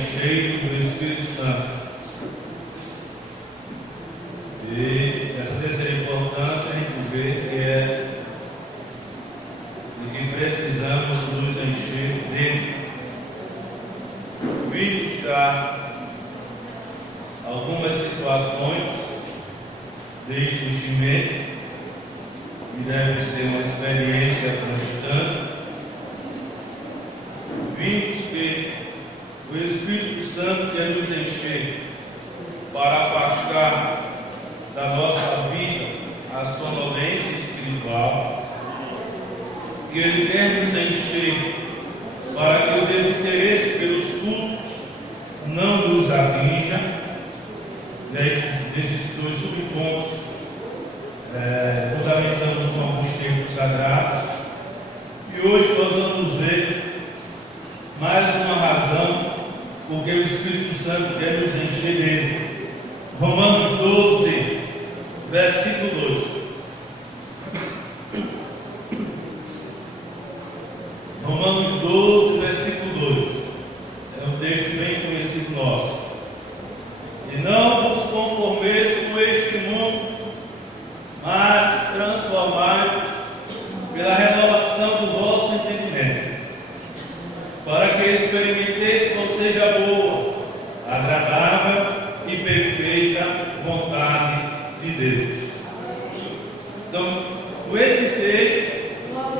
cheio do Espírito Santo. E essa terceira importância a gente vê que é de que precisamos nos encher dele. Vim buscar algumas situações deste enchimento, que deve ser uma experiência constante. Vimos que o Espírito Santo quer nos encher para afastar da nossa vida a sonolência espiritual, e Ele quer nos encher para que o desinteresse pelos cultos não nos atinja. Desses dois subpontos fundamentamos com alguns textos sagrados, e hoje nós vamos ver mais uma razão porque o Espírito Santo quer nos encher dele. Romanos 12, versículo 2. Romanos 12, versículo 2. É um texto bem conhecido nosso. E não vos conformeis com este mundo, mas transformai-vos pela renovação do vosso entendimento, para que experimenteis qual seja a boa, agradável e perfeita vontade de Deus. Então, com esse texto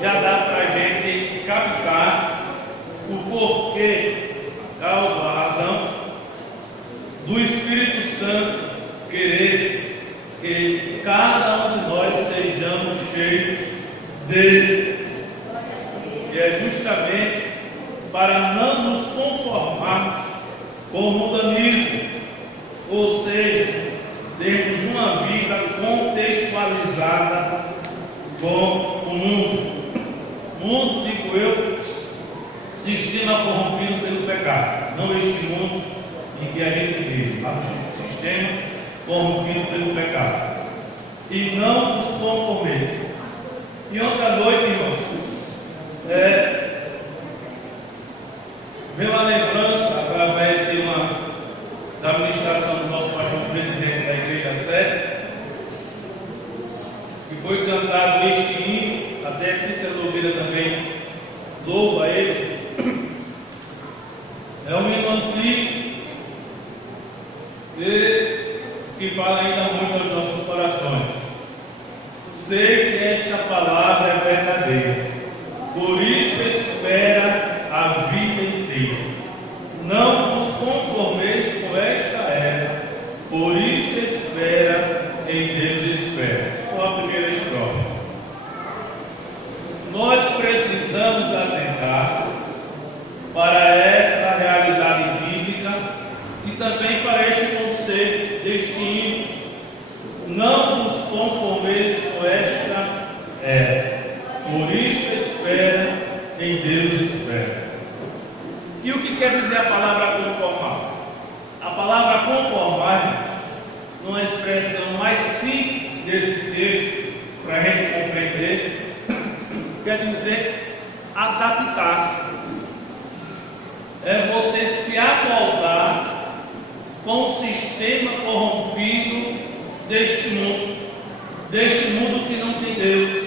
já dá para a gente captar o porquê, causa, a razão do Espírito Santo querer que cada um de nós sejamos cheios dele, que é justamente para não nos conformarmos com o mundanismo, ou seja, termos uma vida contextualizada com o mundo. Mundo, digo eu, sistema corrompido pelo pecado, não este mundo em que a gente vive, mas o sistema corrompido pelo pecado. E não nos conformeis. E ontem à noite, irmãos, veio uma lembrança através da ministração do nosso pastor presidente da Igreja Sede, que foi cantado este hino, até Cícero Nogueira também louva ele. É um hino antigo que fala ainda muito aos nossos corações. Sei que esta palavra é verdadeira, por isso espera a vida inteira. Não vos conformeis com esta era, por isso espera, em Deus espera. Só a primeira estrofe. Nós precisamos atentar para essa realidade bíblica e também para este conceito deste hino. Não vos conformeis com esta era, por isso espera, em Deus espera. E o que quer dizer a palavra conformar? A palavra conformar, numa expressão mais simples desse texto, para a gente compreender, quer dizer adaptar-se. É você se amoldar com o sistema corrompido deste mundo que não tem Deus,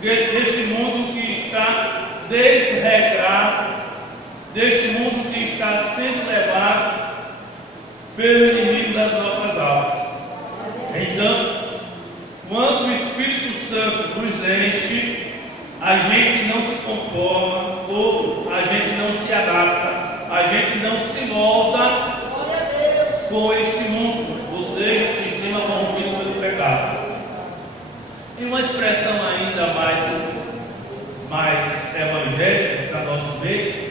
deste mundo que está desregrado, deste mundo que está sendo levado pelo inimigo das nossas almas. Então, quando o Espírito Santo nos enche, a gente não se conforma, ou a gente não se adapta, a gente não se molda com este mundo, ou seja, o sistema corrompido pelo pecado. E uma expressão ainda mais evangélica para nosso meio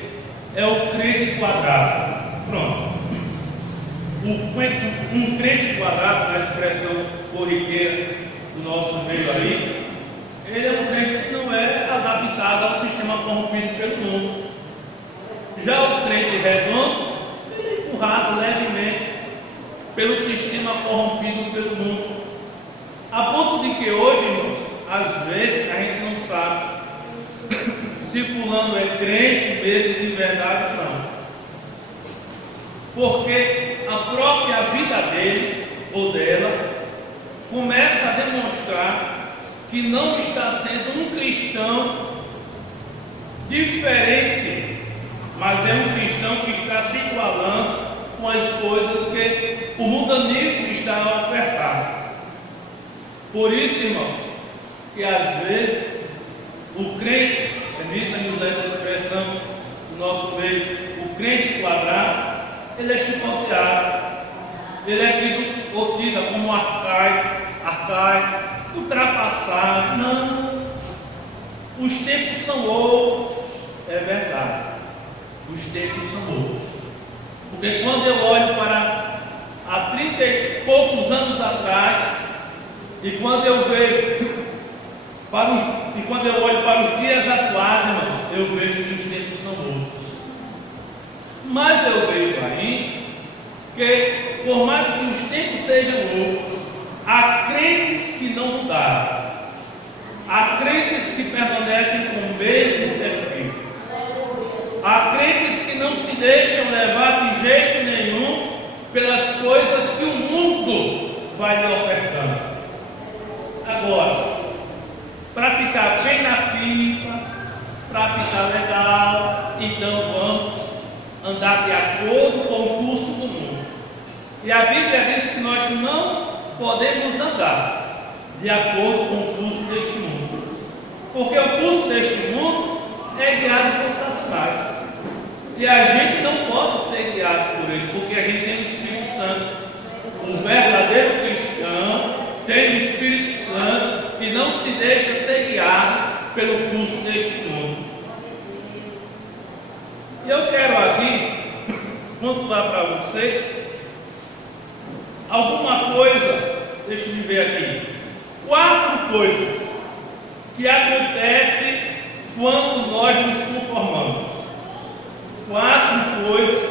é o crente quadrado. Pronto. Um crente quadrado, na expressão corriqueira do nosso meio aí, ele é um crente que não é adaptado ao sistema corrompido pelo mundo. Já o crente redondo, ele é empurrado levemente pelo sistema corrompido pelo mundo. A ponto de que hoje, irmãos, às vezes a gente não sabe se fulano é crente mesmo de verdade ou não. porque a própria vida dele ou dela começa a demonstrar que não está sendo um cristão diferente, mas é um cristão que está se igualando com as coisas que o mundanismo está a ofertar. Por isso, irmãos, que às vezes o crente, permita-me usar essa expressão no nosso meio, o crente quadrado, ele é chicoteado, ele é tido ou tida como arcaico, ultrapassado. Não, os tempos são outros, é verdade, os tempos são outros, porque quando eu olho para há 30 e poucos anos atrás, e quando eu vejo quando eu olho para os dias atuais, irmãos, eu vejo que os tempos são outros. Mas eu vejo ainda que, por mais que os tempos sejam outros, há crentes que não mudaram, há crentes que permanecem com o mesmo perfil, há crentes que não se deixam levar de jeito nenhum pelas coisas que o mundo vai lhe ofertando. Agora, para ficar bem na fita, para ficar legal, então vamos andar de acordo com o curso do mundo. E a Bíblia diz que nós não podemos andar de acordo com o curso deste mundo, porque o curso deste mundo é guiado por Satanás, e a gente não pode ser guiado por ele, porque a gente tem o Espírito Santo. O verdadeiro cristão tem o Espírito Santo e não se deixa ser guiado pelo curso deste mundo. E eu quero aqui contar para vocês alguma coisa, deixa eu ver aqui, 4 coisas que acontecem quando nós nos conformamos. 4 coisas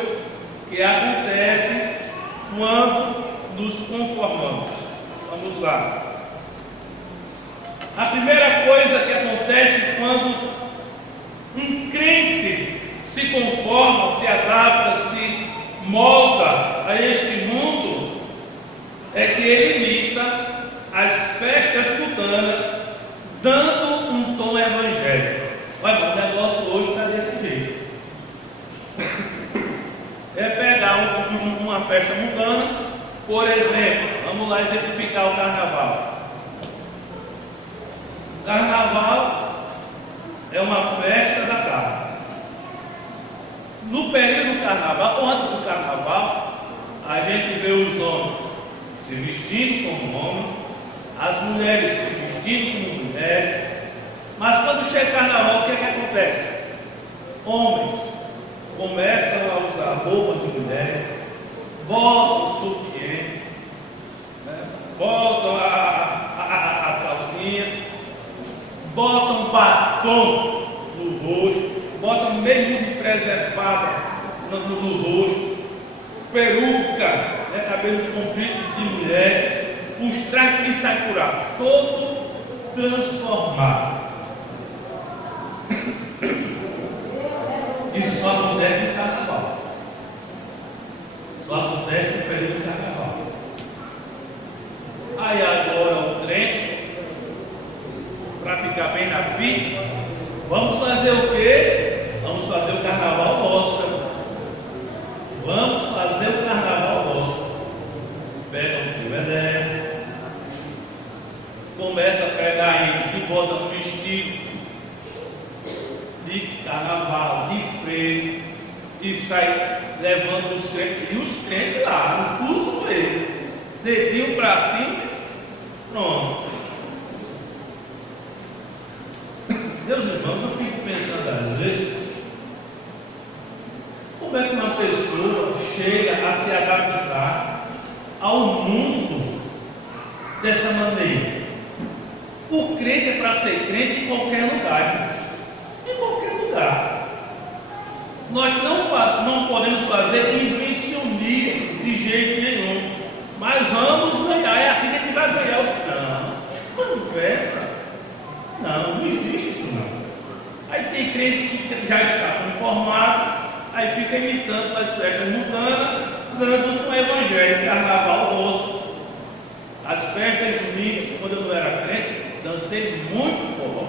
que acontecem quando nos conformamos. Vamos lá. A primeira coisa que acontece quando um crente se conforma, se adapta, se molda a este mundo, é que ele imita as festas mundanas, dando um tom evangélico. Olha, o negócio hoje está desse jeito. É pegar uma festa mundana, por exemplo, vamos lá exemplificar o carnaval. Carnaval é uma festa da carne. No período do carnaval, ou antes do carnaval, a gente vê os homens se vestindo como homens, as mulheres se vestindo como mulheres. Mas quando chega o carnaval, o que é que acontece? Homens começam a usar roupa de mulheres, botam o sutiã, botam a calcinha, botam batom no rosto, botam meio de preservada no rosto, peruca, cabelos compridos de mulheres, os trajes de sakura, todo transformado. Isso só acontece em carnaval. Só acontece no período do carnaval. Aí agora o trem, para ficar bem na fita, vamos fazer o quê? Vamos fazer o carnaval gospel. Vamos fazer o carnaval gospel. Pega um trio, começa a pegar eles que botam no vestido de carnaval, de freio, e sai levando os crentes, e os crentes lá, no fuso com ele, dedinho para cima, pronto. Meus irmãos, eu fico pensando às vezes, como é que uma pessoa chega a se adaptar ao mundo dessa maneira? O crente é para ser crente em qualquer lugar, em qualquer lugar. Nós não podemos fazer invencionismo de jeito nenhum, mas vamos ganhar, é assim que a gente vai ganhar os planos. Conversa, não existe isso não. Aí tem crente que já está conformado, aí fica imitando imitando as festas mundanas, dando um evangelho, carnaval gosto. As festas juninas, quando eu não era crente, dancei muito forró,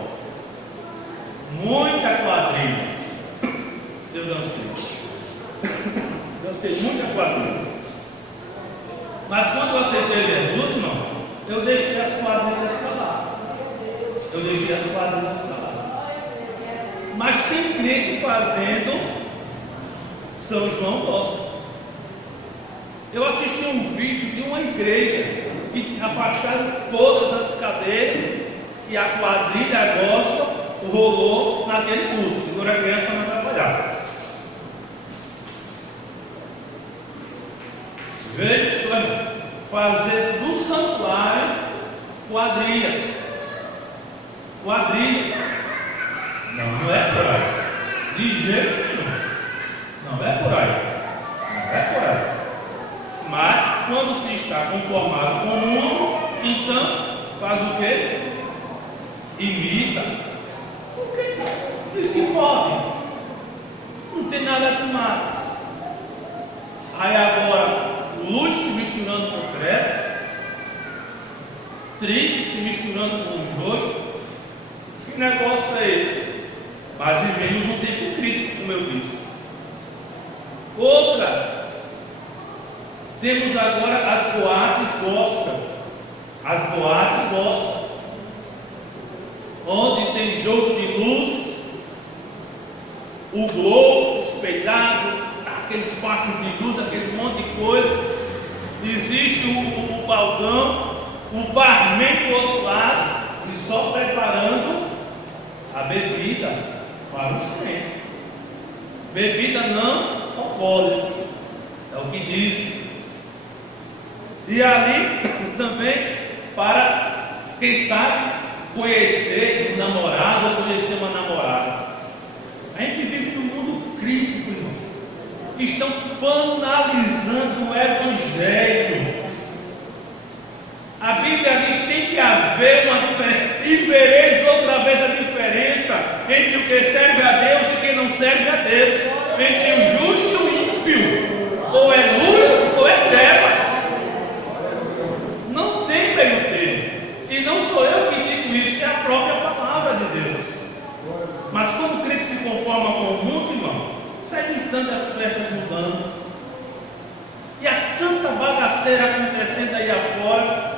muita quadrilha. Eu dancei muita quadrilha. Mas quando eu aceitei Jesus, irmão, eu deixei as quadrilhas para lá. Mas tem crente fazendo São João gospel. Eu assisti um vídeo de uma igreja que afastaram todas as cadeiras e a quadrilha gospel rolou naquele culto. Segura a criança para não atrapalhar. Veja só, fazer do santuário quadrilha. Não é por aí. De jeito nenhum. Não é por aí. Mas quando se está conformado com o mundo, então faz o quê? Imita. Por quê? Diz que pode. Não tem nada demais. Aí agora, luz se misturando com trevas, trigo se misturando com joio. Que negócio é esse? Mas vivemos um tempo crítico, como eu disse. Outra, temos agora as boates gospel, onde tem jogo de luzes, o globo espeitado, aquele facho de luz, aquele monte de coisa. Existe o balcão, o barman do outro lado, e só preparando a bebida para o centro. Bebida não alcoólica, é o que dizem. E ali também para, quem sabe, conhecer um namorado ou conhecer uma namorada. A gente vive num mundo crítico, irmão. Estão banalizando o evangelho. A Bíblia diz: tem que haver uma diferença. E vereis outra vez a diferença entre o que serve a Deus e quem não serve a Deus, entre o justo e o ímpio. Ou é luz ou é trevas. Não tem meio termo. E não sou eu que digo isso, é a própria palavra de Deus. Mas quando o crente se conforma com o mundo, irmão, sai imitando as festas mudanças. E há tanta bagaceira acontecendo aí afora,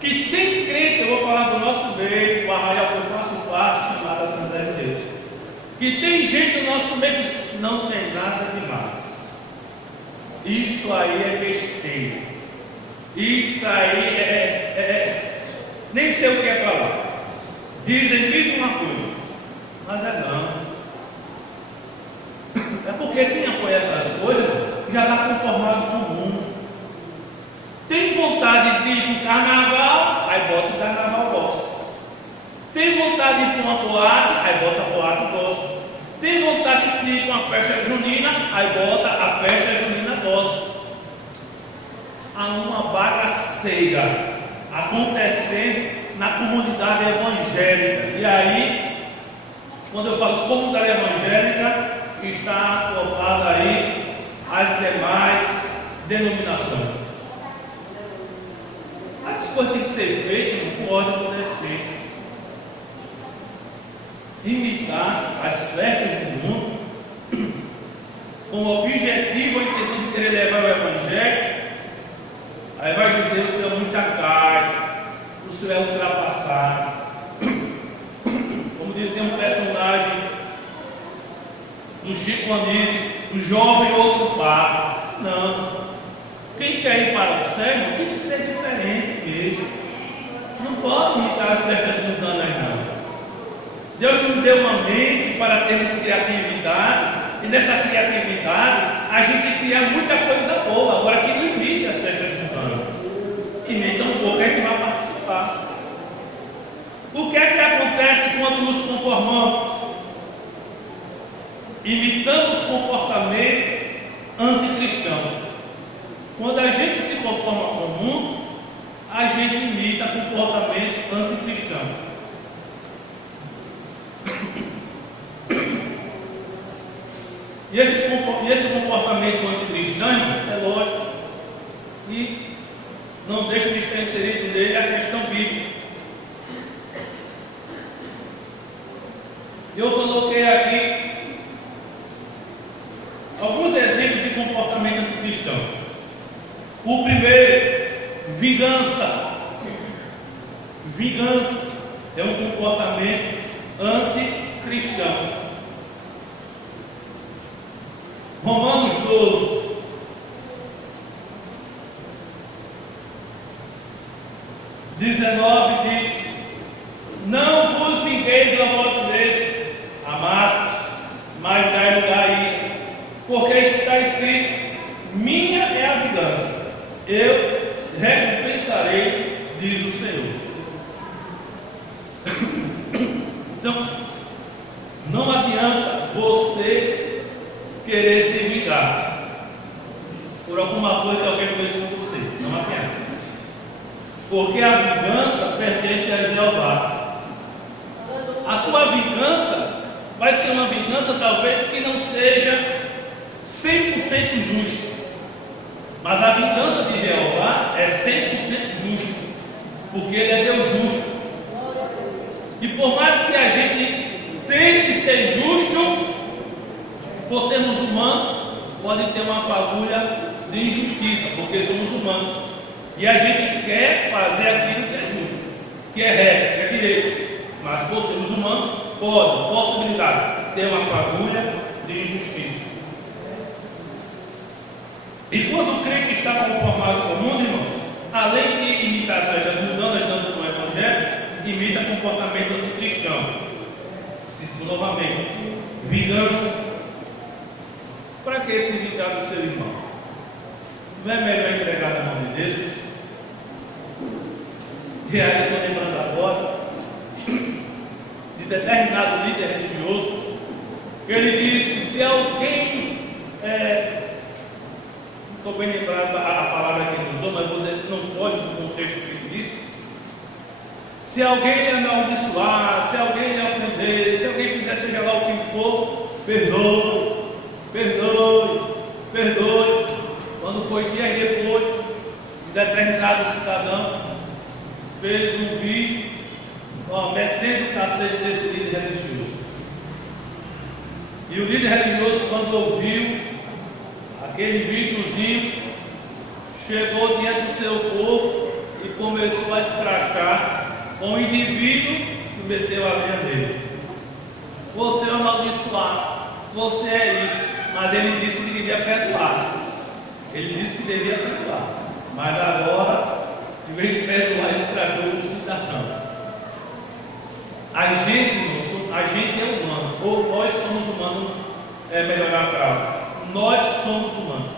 que tem crente, eu vou falar do nosso meio, o arraial que eu faço parte, chamado Assembleia de Deus, que tem gente no nosso meio que não tem nada demais. Isso aí é besteira. Isso aí nem sei o que é falar. Dizem mesmo uma coisa, mas é não. É porque quem apoia essas coisas já está conformado com o mundo. Tem vontade de ir para o carnaval, aí bota o carnaval gospel. Tem vontade de ir para uma boate, aí bota a boate gospel. Tem vontade de ir para uma festa junina, aí bota a festa junina gospel. Há uma bagaceira acontecendo na comunidade evangélica. E aí, quando eu falo comunidade evangélica, está acoplada aí as demais denominações. As coisas têm que ser feitas com ordem e decência. Imitar as festas do mundo com o objetivo e intenção de querer levar o evangelho. Aí vai dizer: o Senhor é muita carne, o Senhor é ultrapassado. Como dizia um personagem do Chico Anísio, o jovem outro papo. Não. Quem quer ir para o céu tem que ser diferente mesmo. Não pode imitar as festas mundanas, não. Deus nos deu uma mente para termos criatividade, e nessa criatividade a gente cria muita coisa boa. Agora, que não imite as festas mundanas, e nem tão pouco a gente vai participar. O que é que acontece quando nos conformamos? Imitamos comportamento anticristão. Quando a gente se conforma com o mundo, a gente imita comportamento anticristão. E esse comportamento anticristão, é lógico, e não deixa de estar inserido nele a questão bíblica. Eu coloquei aqui alguns exemplos de comportamento anticristão. O primeiro, vingança. Vingança é um comportamento anticristão. Romanos 12. Diz: não vos vingueis a vós mesmos, amados, mas dai lugar a ira, porque está escrito: minha é a vingança, eu recompensarei, diz o Senhor. Então, não adianta você querer se vingar por alguma coisa que alguém fez com você, não adianta, porque a vingança pertence a Jeová. A sua vingança vai ser uma vingança talvez que não seja 100% justa, mas a vingança de Jeová é 100% justa, porque Ele é Deus justo. E por mais que a gente tente ser justo, por sermos humanos, pode ter uma fagulha de injustiça, porque somos humanos, e a gente quer fazer aquilo que é justo, que é regra, que é direito, mas por sermos humanos, pode, possibilidade, ter uma fagulha de injustiça. E quando o crente está conformado com o mundo, irmãos, além de imitações das mudanças dentro do Evangelho, imita comportamento anticristão. Cito novamente: vingança. Para que se vingar do seu irmão? Não é melhor entregar na mão de Deus? E aí eu estou lembrando agora de determinado líder religioso, que ele disse: se alguém, não estou bem lembrado a palavra que ele usou, mas vou dizer que não foge do contexto que ele disse. Se alguém lhe amaldiçoar, se alguém lhe ofender, se alguém fizer seja lá o que for, perdoe, perdoe, perdoe. Quando foi dias depois, um determinado cidadão fez um vídeo metendo o cacete desse líder religioso. E o líder religioso, quando ouviu aquele videozinho, chegou diante do seu povo e começou a escrachar com o indivíduo que meteu a lenha nele. Você é um amaldiçoado, você é isso. Mas ele disse que devia perdoar. Ele disse que devia perdoar. Mas agora, em vez de perdoar, ele escrachou o cidadão. A gente é humano, ou nós somos humanos, é melhor a frase. Nós somos humanos.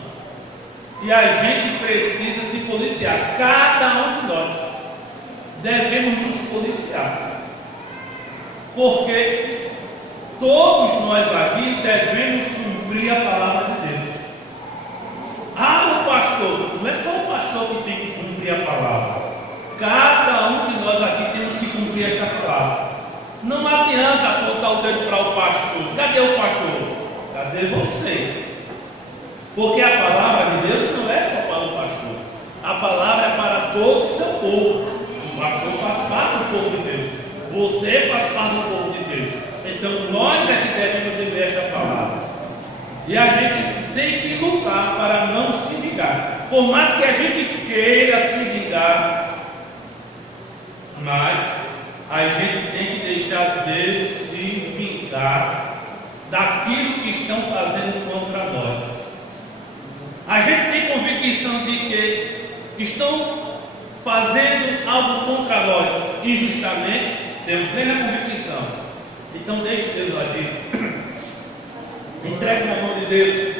E a gente precisa se policiar. Cada um de nós devemos nos policiar, porque todos nós aqui devemos cumprir a palavra de Deus. O pastor, não é só o pastor que tem que cumprir a palavra, cada um de nós aqui temos que cumprir esta palavra. Não adianta apontar o dedo para o pastor. Cadê o pastor? Cadê você? Porque a palavra de Deus não é só para o pastor, a palavra é para todo o seu povo. O pastor faz parte do povo de Deus, você faz parte do povo de Deus. Então nós é que devemos viver esta palavra. E a gente tem que lutar para não se vingar. Por mais que a gente queira se vingar, mas a gente tem que deixar Deus se vingar daquilo que estão fazendo contra nós. A gente tem convicção de que estão fazendo algo contra nós injustamente, temos plena convicção. Então deixe Deus agir. Entregue na mão de Deus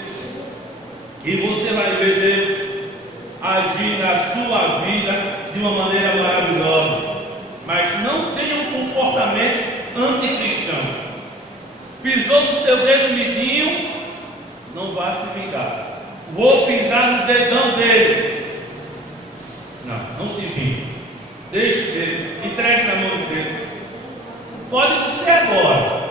e você vai ver Deus agir na sua vida de uma maneira maravilhosa. Mas não tenha um comportamento anticristão. Pisou no seu dedo midinho, não vá se vingar. Vou pisar no dedão dele. Não se vingue. Deixe Deus, entregue na mão de Deus. Pode não ser agora,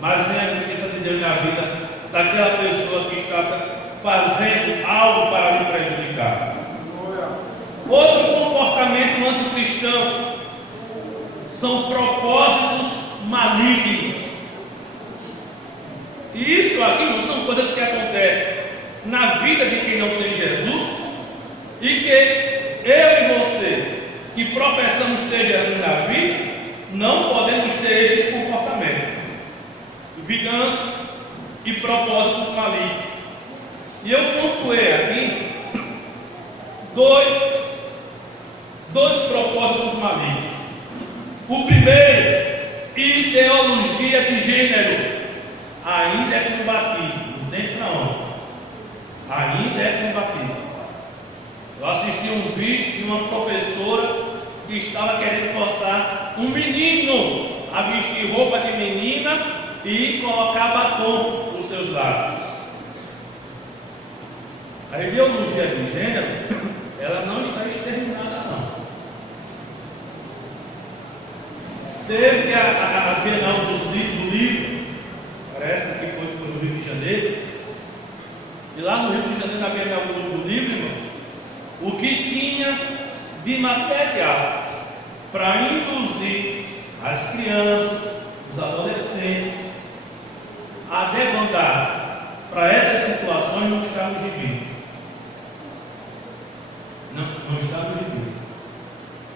mas venha a justiça de Deus na vida daquela pessoa que está fazendo algo para lhe prejudicar. Outro comportamento anticristão são propósitos malignos. E isso aqui não são coisas que acontecem na vida de quem não tem Jesus e que eu e você, que professamos ter Jesus na vida, não podemos ter esses comportamentos, vingança e propósitos malignos. E eu pontuei aqui dois propósitos malignos. O primeiro, ideologia de gênero, ainda é combatido, não tem para onde. Ainda é combatido. Eu assisti um vídeo de uma professora que estava querendo forçar um menino a vestir roupa de menina e colocar batom nos seus lábios. A ideologia de gênero, ela não está exterminada, não. Teve a Bienal do Livro, parece que foi no Rio de Janeiro. E lá no Rio de Janeiro, na Bienal do Livro, irmãos, o que tinha de material para induzir as crianças, os adolescentes a demandar para essas situações não está no gibi. Não está no gibi.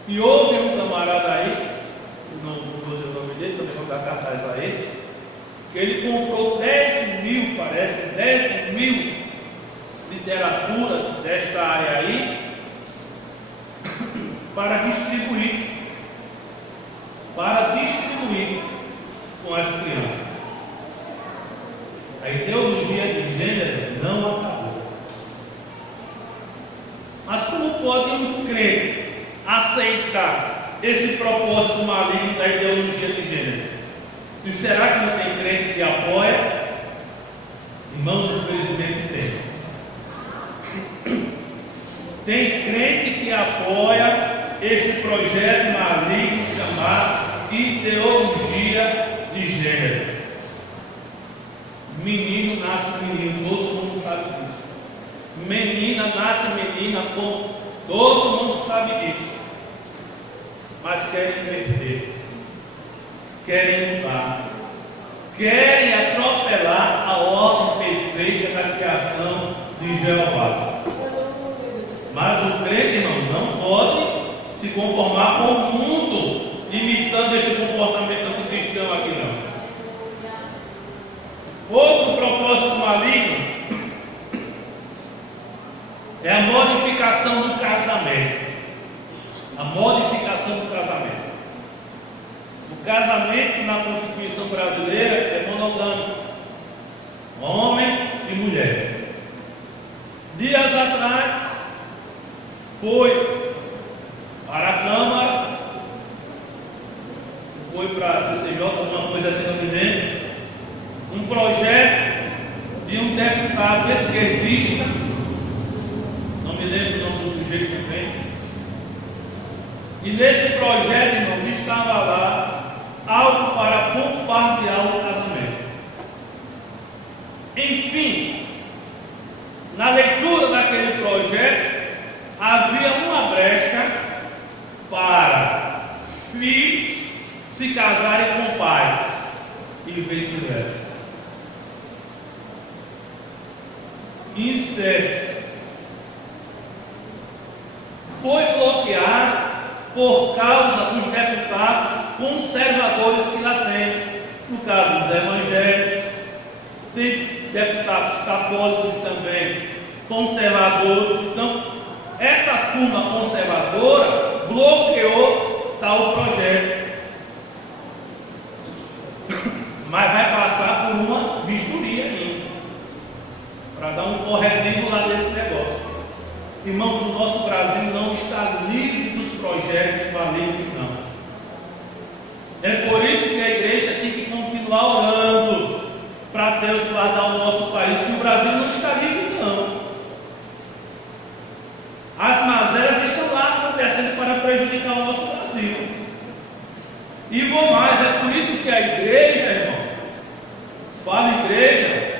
E houve um camarada aí, não vou dizer o nome dele, também vou dar cartaz a ele, que ele comprou 10 mil literaturas desta área aí para distribuir com as crianças. A ideologia de gênero não acabou. Mas como pode um crente aceitar esse propósito maligno da ideologia de gênero? E será que não tem crente que apoia? Irmãos, infelizmente tem. Tem crente que apoia este projeto maligno chamado ideologia de gênero. Menino nasce menino, todo mundo sabe disso. Menina nasce menina, todo mundo sabe disso. Mas querem inverter, querem mudar, querem atropelar a ordem perfeita da criação de Jeová. Mas o crente não pode se conformar com o mundo, imitando este comportamento anticristão aqui não. Outro propósito maligno é a modificação do casamento. A modificação do casamento. O casamento na Constituição brasileira é monogâmico, homem e mulher. Dias atrás foi para a Câmara, foi para a CCJ, alguma coisa assim, não me lembro, um projeto de um deputado esquerdista, não me lembro o nome do sujeito também. E nesse projeto, irmãos, estava lá algo para bombardear o casamento. Enfim, na leitura daquele projeto, havia uma brecha para filhos se casarem com pais e vice-versa. Incerto. Foi bloqueado por causa dos deputados conservadores que lá tem. No caso dos evangélicos, tem deputados católicos também, conservadores. Então, essa turma conservadora bloqueou tal projeto. Mas vai passar por uma vistoria ainda, para dar um corretivo lá desse negócio. Irmãos, o nosso Brasil não está livre dos projetos malignos, não. É por isso que a igreja tem que continuar orando para Deus guardar o nosso país, que o Brasil não está livre, não. As mazelas estão lá acontecendo para prejudicar o nosso Brasil. E vou mais, é por isso que a igreja, irmão, fala igreja,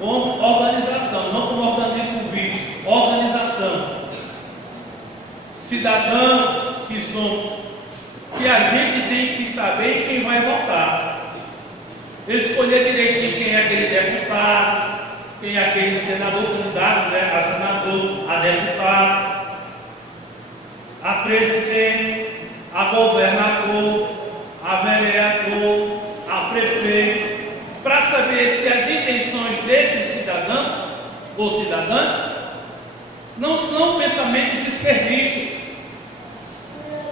como organização, não como organismo vivo, organização. Cidadãos que somos, que a gente tem que saber quem vai votar. Escolher direitinho quem é aquele deputado, quem é aquele senador candidato, né, a senador, a deputado, a presidente, a governador, a vereador, a prefeito, para saber se as intenções desses cidadãos ou cidadãs não são pensamentos esquerdistas,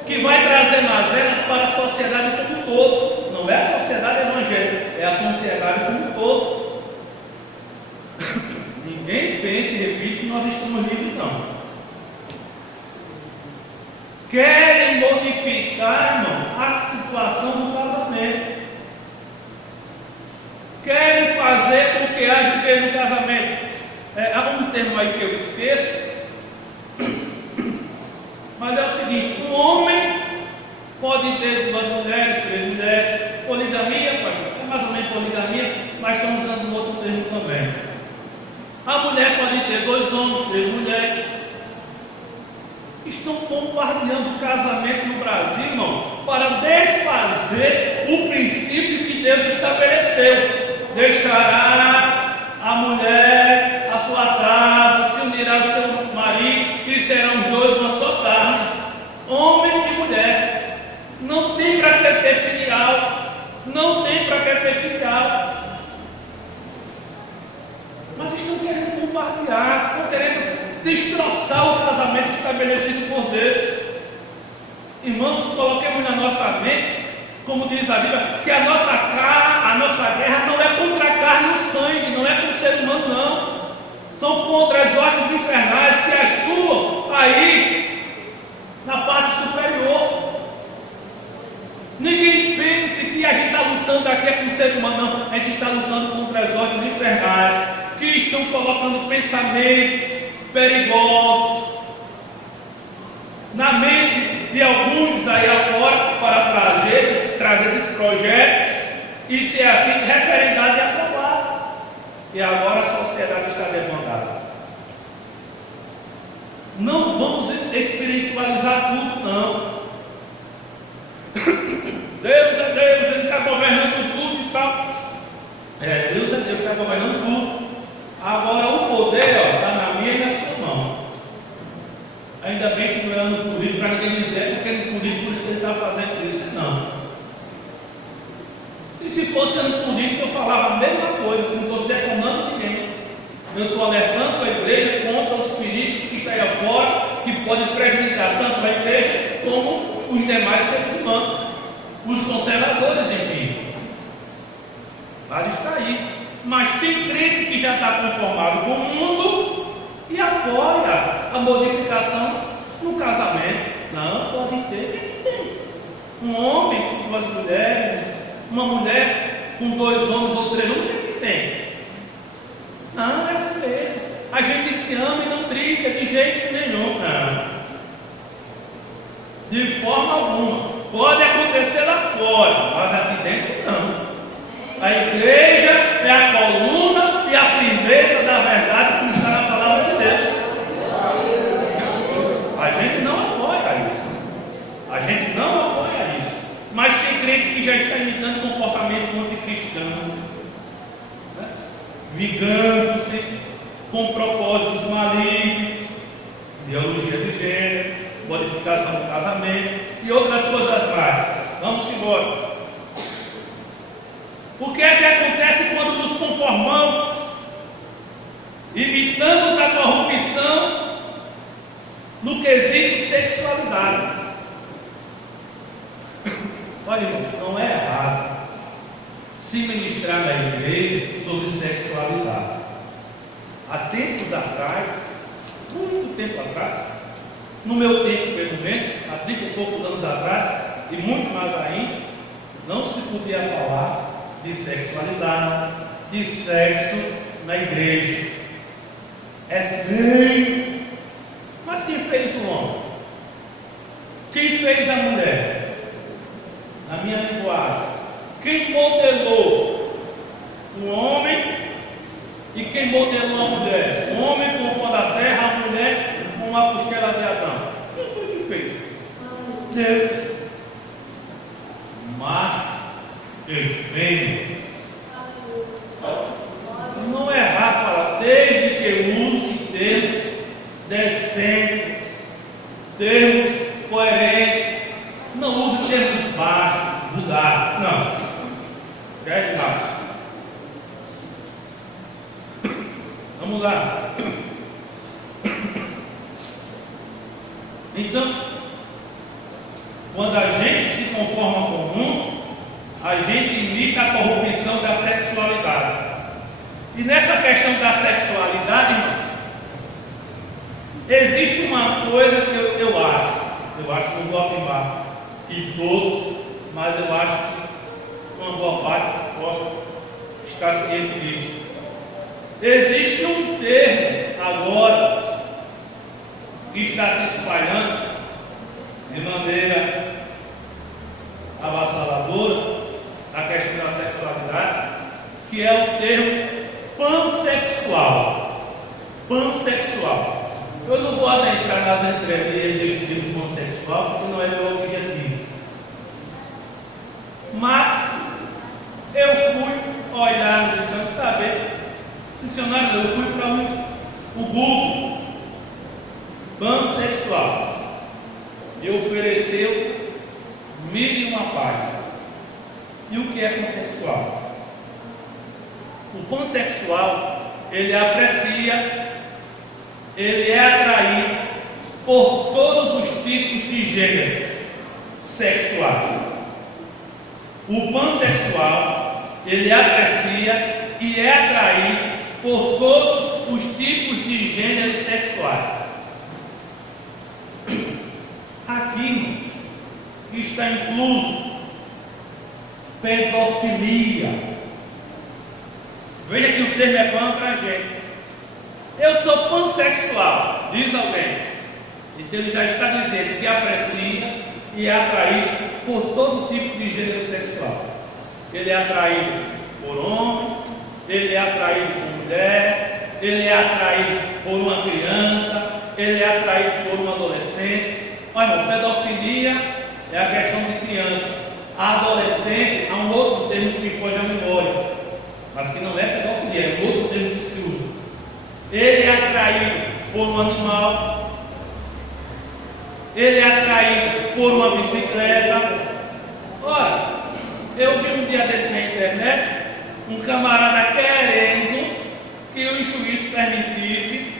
que vai trazer mazelas para a sociedade como um todo. Não é a sociedade evangélica, é a sociedade como um todo. Ninguém pense e repita que nós estamos livres, não. Querem modificar, irmão, a situação do casamento. Querem fazer com que haja o que no casamento. Há um termo aí que eu esqueço, mas é o seguinte: um homem pode ter 2 mulheres, 3 mulheres, poligamia, pastor, é mais ou menos poligamia, mas estamos usando um outro termo também. A mulher pode ter 2 homens, 3 mulheres. Estão bombardeando o casamento no Brasil, irmão, para desfazer o princípio que Deus estabeleceu. Deixará a mulher a sua casa, se unirá ao seu marido e serão os dois uma só carne, homem e mulher. Não tem para que ter filial, não tem para que ter filial. Mas estão querendo bombardear, estão querendo destroçar o casamento estabelecido por Deus. Irmãos, coloquemos na nossa mente, como diz a Bíblia, que a nossa guerra não é contra a carne e o sangue, não é com o ser humano, não. São contra as ordens infernais que atuam aí na parte superior. Ninguém pense que a gente está lutando aqui com o ser humano, não. A gente está lutando contra as ordens infernais que estão colocando pensamentos perigosos na mente de alguns aí afora para trazer esses projetos e ser assim referendado e aprovado. E agora a sociedade está demandada. Não vamos espiritualizar tudo, não. Deus é Deus, Ele está governando tudo e tal. Deus é Deus, está governando tudo. Agora o poder está na minha e na sua mão. Ainda bem que não é ano político para ninguém dizer porque é político, por isso que ele está fazendo isso, não. E se fosse ano político, eu falava a mesma coisa, não estou detonando ninguém. Eu estou alertando a igreja contra os perigos que estão aí fora, que podem prejudicar tanto a igreja como os demais seres humanos, os conservadores, enfim. Vale está aí. Mas tem crente que já está conformado com o mundo e apoia a modificação no casamento. Não, pode ter, tem. Um homem com 2 mulheres, uma mulher com 2 homens ou 3 homens, o que tem? Não, é assim mesmo. A gente se ama e não briga de jeito nenhum, não. De forma alguma. Pode acontecer lá fora, mas aqui dentro não. A igreja é a coluna e a firmeza da verdade, como está na palavra de Deus. A gente não apoia isso. A gente não apoia isso. Mas tem crente que já está imitando comportamento anticristão, né? Vingando-se com propósitos malignos, ideologia de gênero, modificação do casamento e outras coisas mais. Vamos embora. O que é que acontece quando nos conformamos, imitamos a corrupção no quesito sexualidade? Olha, irmãos, não é errado se ministrar na igreja sobre sexualidade. Há tempos atrás, muito tempo atrás, no meu tempo pelo menos, há 30 e poucos anos atrás, e muito mais ainda, não se podia falar de sexualidade, de sexo na igreja. É feio. Mas quem fez o homem? Quem fez a mulher? Na minha linguagem, quem modelou o homem e quem modelou a mulher? O homem com o pó da terra, a mulher com a costela de Adão. Quem foi que fez? Deus. Macho e fêmea. Não é errado falar, desde que use termos decentes, termos coerentes. Não use termos baixos, vulgares. Não. Já é demais. Vamos lá. Então, quando a gente se conforma com o mundo, a gente imita a corrupção da sexualidade. E nessa questão da sexualidade, irmãos, existe uma coisa que eu acho que não vou afirmar que todos, mas eu acho que uma boa parte possa estar ciente disso. Existe um termo agora que está se espalhando de maneira avassaladora na questão da sexualidade, que é o termo pansexual. Pansexual. Eu não vou adentrar nas entrelinhas deste termo pansexual, porque não é meu objetivo. Mas eu fui olhar no dicionário, saber. Dicionário, eu fui para o Google. Pansexual. E ofereceu 1001 páginas. E o que é pansexual? O pansexual, ele aprecia, ele é atraído por todos os tipos de gêneros sexuais. O pansexual, ele aprecia e é atraído por todos os tipos de gêneros sexuais. Aqui está incluso pedofilia. Veja que o termo é pan para a gente. Eu sou pansexual, diz alguém. Então ele já está dizendo que aprecia e é atraído por todo tipo de gênero sexual. Ele é atraído por homem, ele é atraído por mulher, ele é atraído por uma criança, ele é atraído por um adolescente. Olha, irmão, pedofilia é a questão de criança. A adolescente há um outro termo que foge à memória, mas que não é pedofilia, é um outro termo que se usa. Ele é atraído por um animal, ele é atraído por uma bicicleta. Olha, eu vi um dia desse na internet, um camarada querendo que o juiz permitisse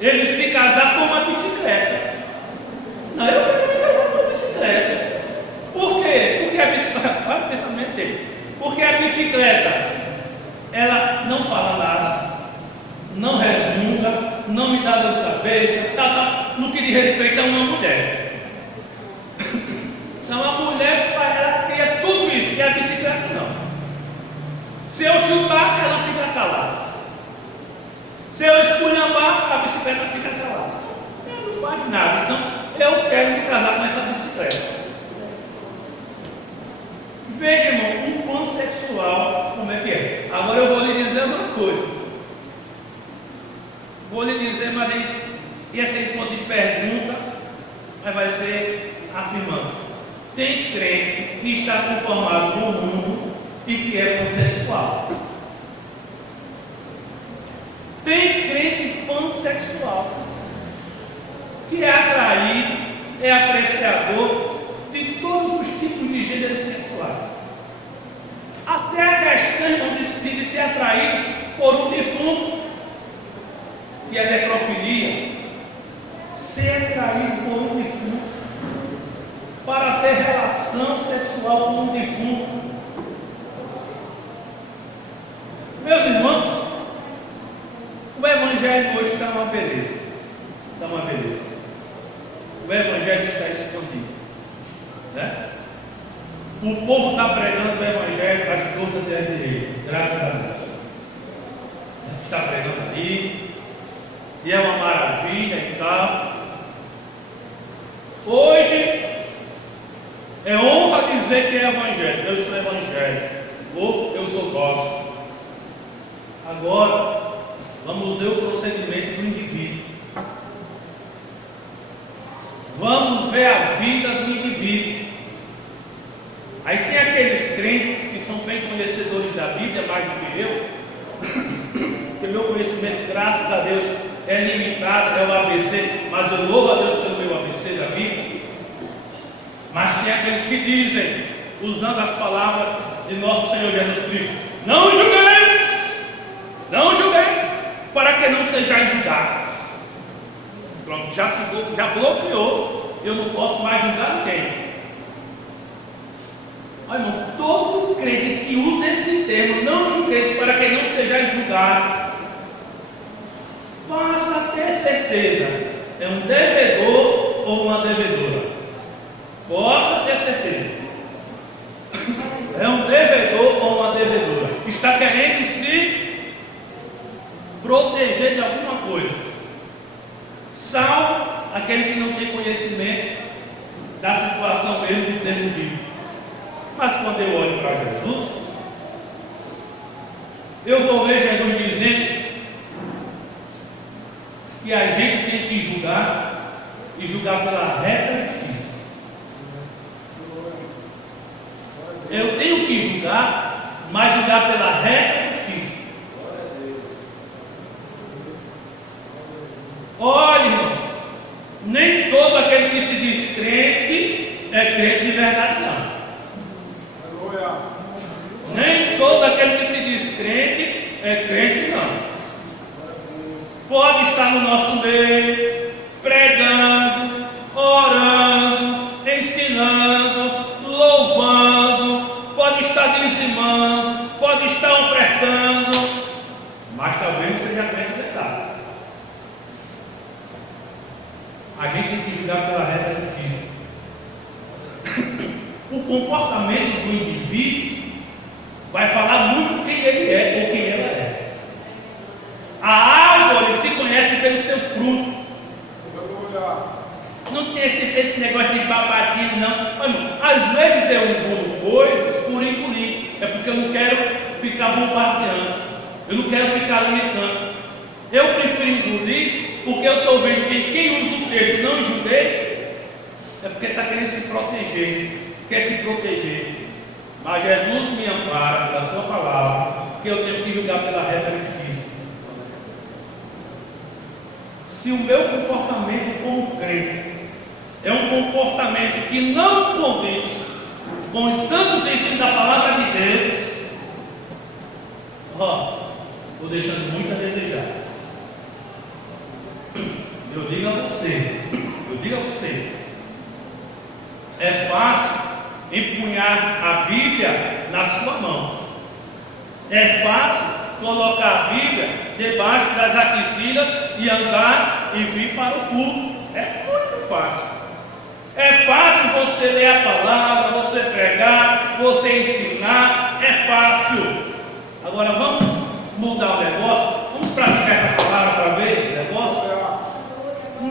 ele se casar com uma bicicleta. Não, eu quero me casar com uma bicicleta. Por quê? Porque a bicicleta, olha o pensamento dele. Porque a bicicleta, ela não fala nada, não resmunga, não me dá dor de cabeça, tá, no que diz respeito a uma mulher. Então a mulher, ela queria tudo isso, e a bicicleta não. Se eu chutar, ela fica calada. Se eu esculhambar, a bicicleta fica calada. Ela não faz nada. Então eu quero me casar com essa bicicleta. Veja, irmão, um pansexual, como é que é? Agora eu vou lhe dizer uma coisa. Vou lhe dizer, mas e essa enquanto de pergunta, mas vai ser afirmante. Tem crente que está conformado com o mundo e que é pansexual. Tem crente pansexual que é atraído, é apreciador de todos os tipos de gêneros sexuais. Até a questão de ser atraído por um defunto, que é necrofilia. Ser atraído por um defunto para ter relação sexual com um defunto. Meus irmãos, o evangelho hoje está uma beleza. Está uma beleza. O evangelho está escondido, né? O povo está pregando o evangelho às tortas e às direitas, graças a Deus. Está pregando aí, e é uma maravilha e tal. Hoje é honra dizer que é evangelho. Eu sou evangélico, ou eu sou gospel. Agora, vamos ver o procedimento do indivíduo. Vamos ver a vida do indivíduo. Aí tem aqueles crentes que são bem conhecedores da Bíblia, mais do que eu, porque meu conhecimento, graças a Deus, é limitado, é o ABC, mas eu louvo a Deus pelo meu ABC da Bíblia. Mas tem aqueles que dizem, usando as palavras de nosso Senhor Jesus Cristo: não julgueis, para que não sejais julgados. Pronto, já bloqueou, eu não posso mais julgar ninguém. Olha, irmão, todo crente que usa esse termo, não julgueis, para que não sejais julgados, passa a ter certeza, é um devedor ou uma devedora. Possa ter certeza, é um devedor ou uma devedora. Está querendo se proteger de alguma coisa, salvo aquele que não tem conhecimento da situação mesmo do termo bíblico. Mas quando eu olho para Jesus, eu vou ver Jesus dizendo que a gente tem que julgar, e julgar pela reta justiça. Eu tenho que julgar, mas julgar pela reta justiça. Olha, irmãos, nem todo aquele que se diz crente é crente de verdade, não. Nem todo aquele que se diz crente é crente, não. Pode estar no nosso meio, pregando, orando, ensinando, louvando, pode estar dizimando, pode estar ofertando, mas talvez não seja crente de verdade. A gente tem que julgar pela reta justiça. O comportamento do indivíduo vai falar muito quem ele é ou quem ela é. A árvore se conhece pelo seu fruto. Não tem esse negócio de babadinho, não. Mas, às vezes eu engulo coisas por engolir. É porque eu não quero ficar bombardeando. Eu não quero ficar limitando. Eu prefiro engolir porque eu estou vendo que quem usa o texto não julgueis, é porque está querendo se proteger. Quer se proteger. Mas Jesus me ampara pela sua palavra, que eu tenho que julgar pela reta justiça. Se o meu comportamento como crente é um comportamento que não condiz com os santos ensinos da palavra de Deus, estou deixando muito a desejar. Eu digo a você, é fácil empunhar a Bíblia na sua mão. É fácil colocar a Bíblia debaixo das aquecidas e andar e vir para o culto. É muito fácil. É fácil você ler a palavra, você pregar, você ensinar. É fácil. Agora vamos mudar o negócio. Vamos praticar essa palavra para ver o negócio.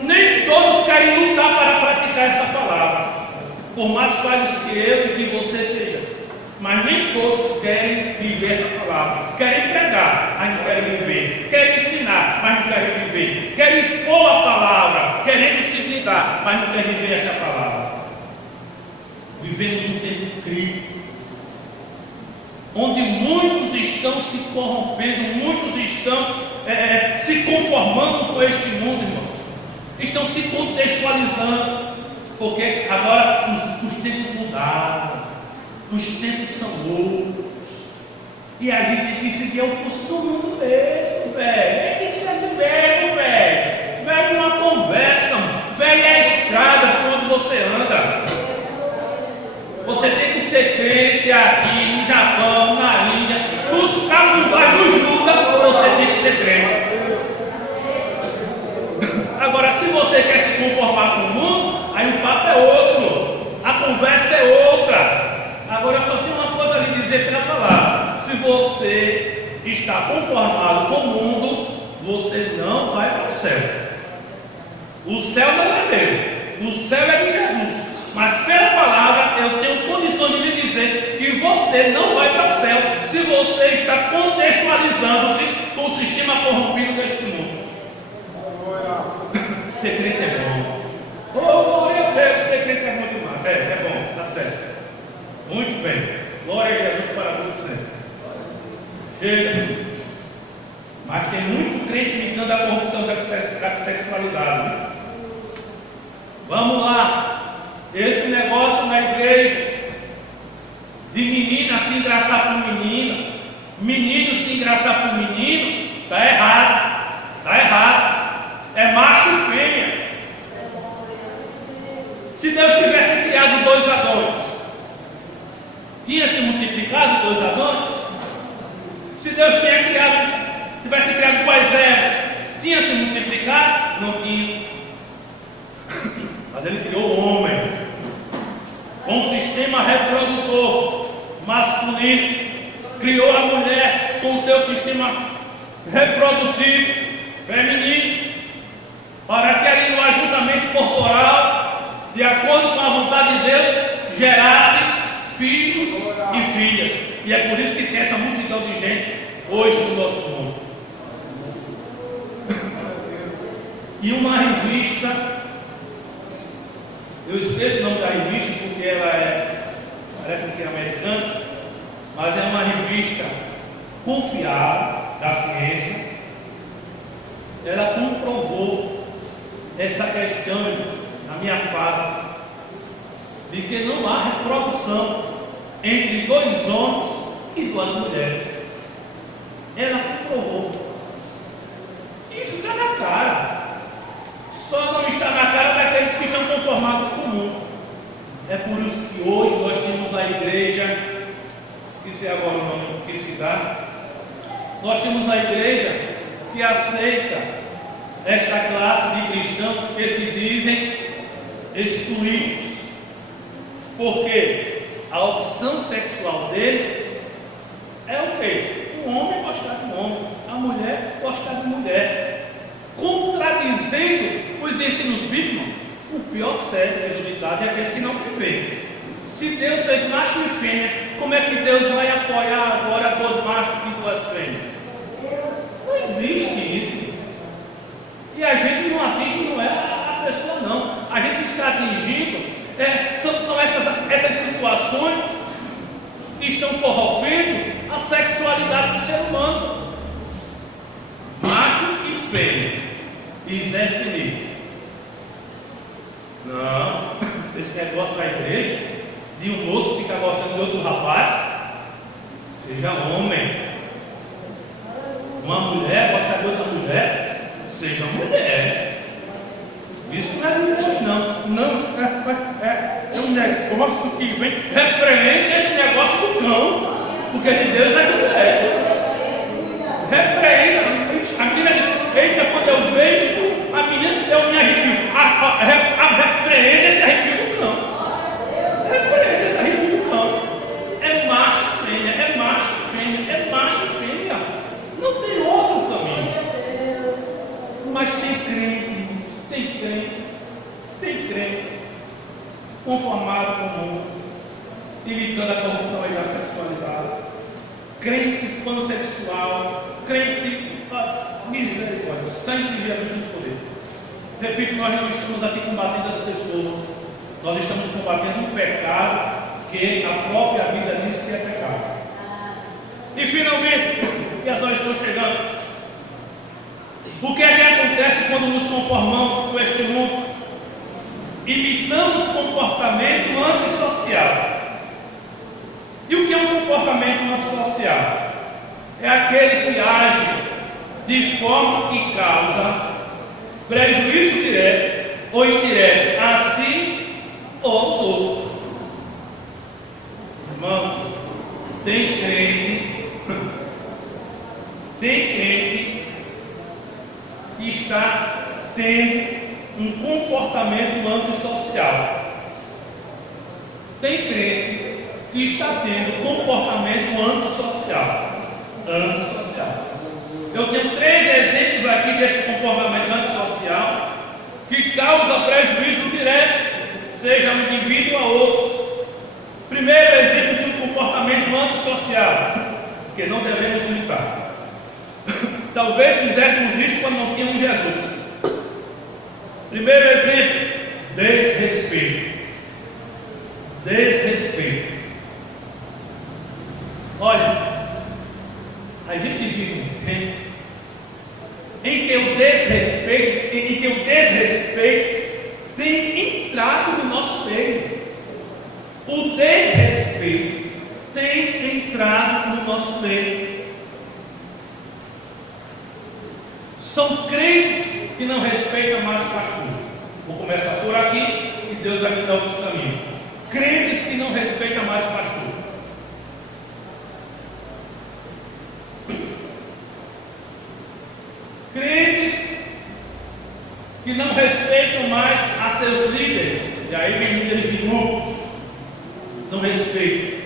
Nem todos querem lutar para praticar essa palavra. Por mais falhos que eu e que você seja, mas nem todos querem viver essa palavra. Querem pregar, mas não querem viver. Querem ensinar, mas não querem viver. Querem expor a palavra, querem disciplinar, mas não querem viver essa palavra. Vivemos um tempo crítico, onde muitos estão se corrompendo, muitos estão se conformando com este mundo, irmãos. Estão se contextualizando. Porque agora os tempos mudaram, os tempos são outros, e a gente tem que seguir o curso do mundo mesmo, velho. Tem que ser assim mesmo, velho. Velho, uma conversa, velho, é a estrada por onde você anda. Você tem que ser crente aqui no Japão, na Índia, nos casuais do Juda, você tem que ser crente. Agora, se você quer se conformar com o mundo, aí o papo é outro, a conversa é outra. Agora eu só tenho uma coisa a lhe dizer pela palavra: se você está conformado com o mundo, você não vai para o céu. O céu não é meu, o céu é de Jesus. Mas pela palavra eu tenho condições de lhe dizer que você você não vai para o céu se você está contextualizando-se com o sistema corrompido deste mundo. Ser crente é bom. Oh, glória a Deus, ser crente é bom demais. É bom, tá certo. Muito bem. Glória a Jesus para todos sempre. Chega. Mas tem muito crente imitando a corrupção da sexualidade. Né? Vamos lá. Esse negócio na igreja de menina se engraçar com menina, menino se engraçar com menino, está errado. Está errado. É macho e fêmea. Se Deus tivesse criado 2 Adões, tinha se multiplicado 2 Adões? Se Deus tivesse criado 2 Evas, tinha se multiplicado? Não tinha. Mas Ele criou o homem com um sistema reprodutor masculino, criou a mulher com seu sistema reprodutivo feminino, para que ali no ajuntamento corporal, de acordo com a vontade de Deus, gerasse filhos e filhas. E é por isso que tem essa multidão de gente hoje no nosso mundo. E uma revista, eu esqueço o nome da revista porque ela parece que é americana, mas é uma revista confiável da ciência. Ela comprovou essa questão na minha fala de que não há reprodução entre 2 homens e 2 mulheres. Ela comprovou. Isso está na cara. Só não está na cara daqueles que estão conformados com o mundo. É por isso que hoje nós temos a igreja, esqueci agora o nome que se dá. Nós temos a igreja que aceita esta classe de cristãos que se dizem excluídos. Porque a opção sexual deles é o quê? O homem gostar de homem, a mulher gostar de mulher, contradizendo os ensinos bíblicos. O pior cego, resultado, é aquele que não tem fé. Se Deus fez macho e fêmea, como é que Deus vai apoiar agora 2 machos e 2 fêmeas? Não existe isso. E a gente não atinge, não é a pessoa não. A gente está atingindo, são essas situações que estão corrompendo a sexualidade do ser humano. Macho e fêmea. E Zé Felipe. Não, esse negócio da igreja, de um moço ficar gostando de outro rapaz, seja homem. Uma mulher gostar de outra mulher, seja mulher. Isso não é de Deus, não. Não, é um negócio que vem, repreende esse negócio do cão, porque de Deus é mulher. Repreenda. A menina diz, eita, quando eu vejo, a menina eu me arrepio. Repreende esse arrepio do cão. Repreende esse arrepio do cão. É macho e fêmea, é macho e fêmea, é macho e fêmea. Não tem outro caminho. Mas tem crente, conformado com o mundo, imitando a corrupção e a sexualidade, crente pansexual, crente misericórdia, sangue de Jesus no poder. Repito, nós não estamos aqui combatendo as pessoas, nós estamos combatendo um pecado que a própria Bíblia diz que é pecado. E finalmente, e nós estamos chegando. O que é que acontece quando nos conformamos com este mundo? Imitamos comportamento antissocial. E o que é um comportamento antissocial? É aquele que age de forma que causa prejuízo direto ou indireto a si ou aos outros. Irmãos, tem crente que está tendo um comportamento antissocial. Tem crente que está tendo comportamento antissocial. Eu tenho 3 exemplos aqui desse comportamento antissocial que causa prejuízo direto, seja um indivíduo a outros. Primeiro exemplo de um comportamento antissocial, que não devemos imitar. Talvez fizéssemos isso quando não tínhamos Jesus. Primeiro exemplo: desrespeito. Desrespeito. Olha, a gente vive um tempo em que o desrespeito tem entrado no nosso meio. O desrespeito tem entrado no nosso meio. São crentes que não respeitam mais o pastor. Vou começar por aqui e Deus vai me dar outros caminhos. Crentes que não respeitam mais o pastor. Crentes que não respeitam mais a seus líderes. E aí vem líderes de grupos. Não respeitam.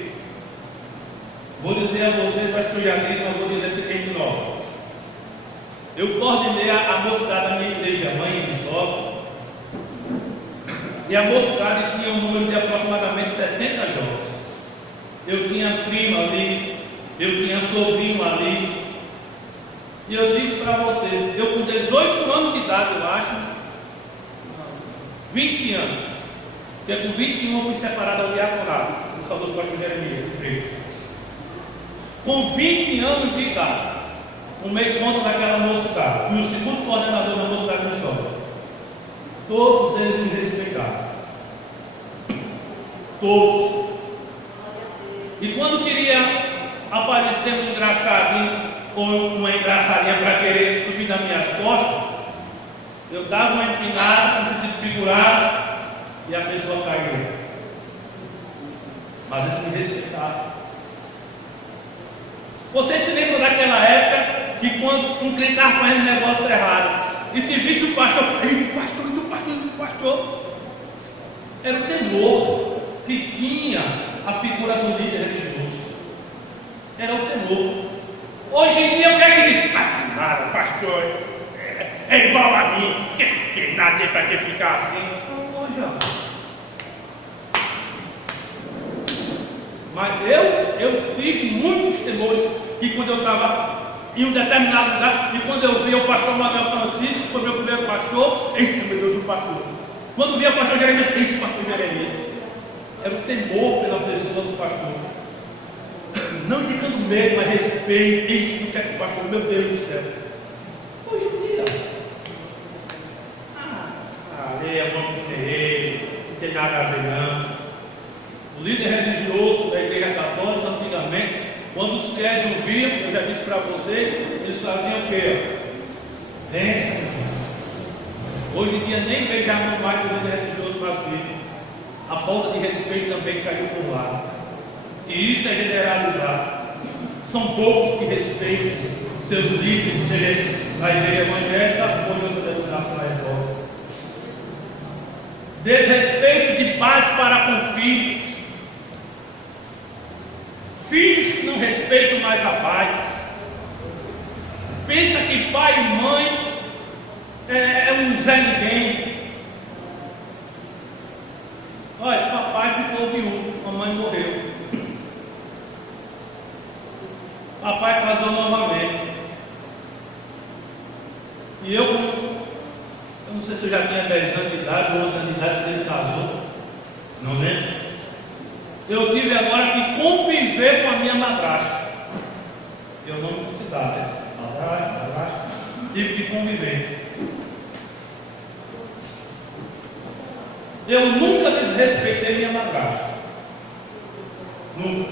Vou dizer a vocês, pastor Janice, mas vou dizer que tem de novo. Eu coordenei a mocidade da minha igreja, mãe de sócio. E a mocidade tinha um número de aproximadamente 70 jovens. Eu tinha primo ali, eu tinha sobrinho ali. E eu digo para vocês, eu com 18 anos de idade, eu acho, 20 anos, porque com 21 eu fui separado ao diaconado, no saudoso pastor Jeremias, de Freitas. Com 20 anos de idade, tomei conta daquela mocidade, fui o segundo coordenador da mocidade do Sol. Todos eles me respeitaram. Todos. E quando queria aparecer um engraçadinho, ou uma engraçadinha para querer subir nas minhas costas, eu dava uma empinada, como se figurado, e a pessoa caía. Mas eles me respeitaram. Vocês se lembram daquela época que quando um crente estava fazendo negócio errado, e se visse o pastor, o pastor, era o temor que tinha a figura do líder religioso. Era o temor. Hoje em dia, o que é que diz? Nada, pastor, é igual a mim, que nada para que ficar assim. Hoje, mas eu tive muitos temores que quando eu estava em um determinado lugar, e quando eu via o pastor Manuel Francisco, que foi meu primeiro pastor, eita, meu Deus, o pastor. Quando via o pastor Jeremias, eita, o pastor Jeremias. Era o temor pela pessoa do pastor. Não indicando medo, mas respeito. Eita, o que é que o pastor, meu Deus do céu. Hoje em dia, vamos pro terreiro, não tem nada a ver não. O líder religioso da igreja católica, antigamente, quando os fiéis ouviam, eu já disse para vocês, eles faziam o quê? Pensa. Hoje em dia nem beijamos mais o líder religioso para as vidas. A falta de respeito também caiu por lá. E isso é generalizado. São poucos que respeitam seus líderes, seja na igreja evangélica ou em outra denominação aí fora. Desrespeito de pais para com filhos. Filhos que não respeitam mais a pais. Pensa que pai e mãe é um Zé Ninguém. Olha, papai ficou viúvo, mamãe morreu. Papai casou novamente. E eu não sei se eu já tinha 10 anos de idade ou 11 anos de idade quando ele casou. Não lembro. Eu tive agora que conviver com a minha madrasta. Eu não me cidade, né? Madrasta. Tive que conviver. Eu nunca desrespeitei minha madrasta. Nunca.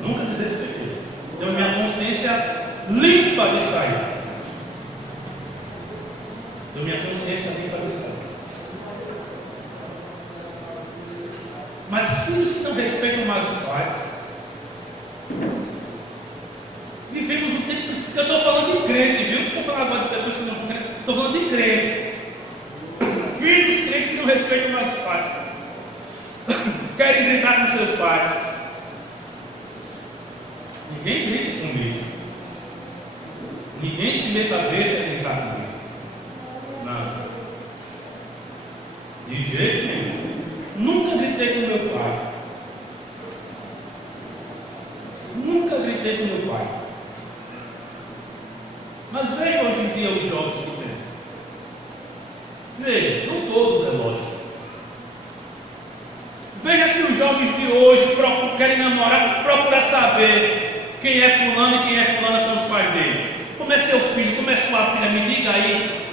Nunca desrespeitei. Tenho minha consciência limpa de sair. Tenho minha consciência limpa de sair. Mas filhos que não respeitam mais os pais. Vivemos um tempo. Eu estou falando de crente, viu? Não estou falando agora de pessoas que não são crentes. Estou falando de crente. Filhos crentes que não respeitam mais os pais. Querem gritar com seus pais. Ninguém grita comigo. Ninguém se meta a besta a gritar comigo. Não. De jeito nenhum. Nunca gritei com meu pai. aprender com meu pai. Mas veja hoje em dia os jovens que tem. Veja, não todos é lógico. Veja se os jovens de hoje querem namorar, procura saber quem é fulano e quem é fulana com os pais dele. Como é seu filho, como é sua filha, me diga aí.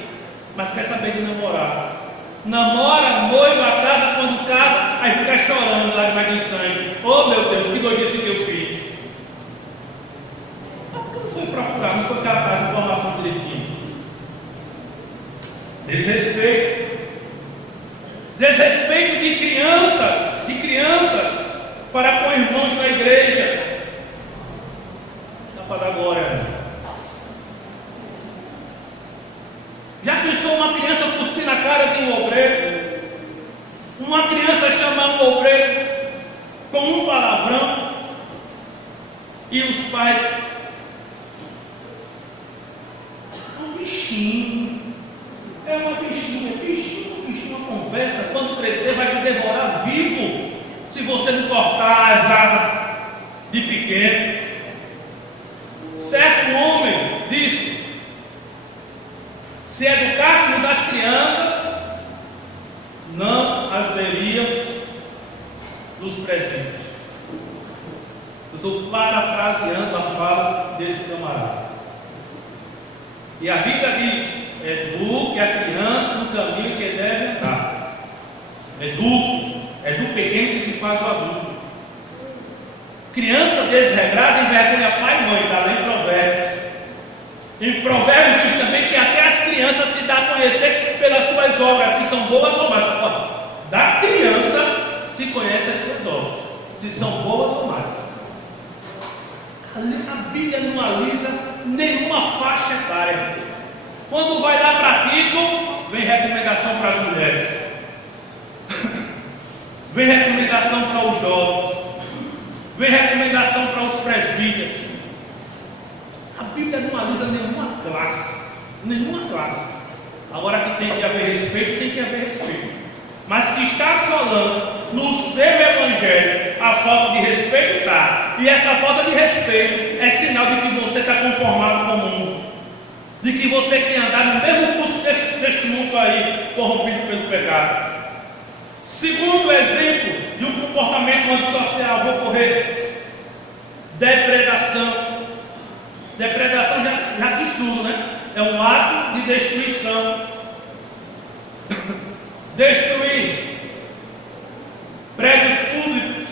Mas quer saber de namorar. Namora, noiva, casa, quando casa, aí fica chorando, lágrimas de sangue. Oh meu Deus, que doidice que eu fiz. Mas por que não foi procurar, não foi capaz de informação direitinho? Desrespeito. Desrespeito de crianças para com irmãos da igreja. Dá para dar glória. Já pensou uma criança cuspir na cara de um obreiro? Uma criança chamar um obreiro com um palavrão e os pais, um bichinho, é uma bichinha, uma conversa, quando crescer vai te devorar vivo, se você não cortar as asas de pequeno. Certo homem disse: se educássemos as crianças, não as veríamos nos presídios. Eu estou parafraseando a fala desse camarada. E a Bíblia diz: eduque a criança no caminho que deve andar. Eduque, é do pequeno que se faz o adulto. Criança desregrada envergonha pai e mãe, está lá em Provérbios. Em Provérbios diz também que até as crianças se dá a conhecer pelas suas obras, se são boas ou más. Da criança se conhece as suas obras, se são boas ou más. A Bíblia não alisa nenhuma faixa etária. Quando vai lá para Tito, vem recomendação para as mulheres, vem recomendação para os jovens, vem recomendação para os presbíteros. A Bíblia não alisa nenhuma classe. Agora que tem que haver respeito, tem que haver respeito. Mas que está assolando no seu evangelho a falta de respeito, está. E essa falta de respeito é sinal de que você está conformado com o mundo, de que você quer andar no mesmo curso deste mundo aí, corrompido pelo pecado. Segundo exemplo de um comportamento antissocial, vou correr: depredação. Depredação já diz tudo, né? É um ato de destruição. Destruir prédios públicos.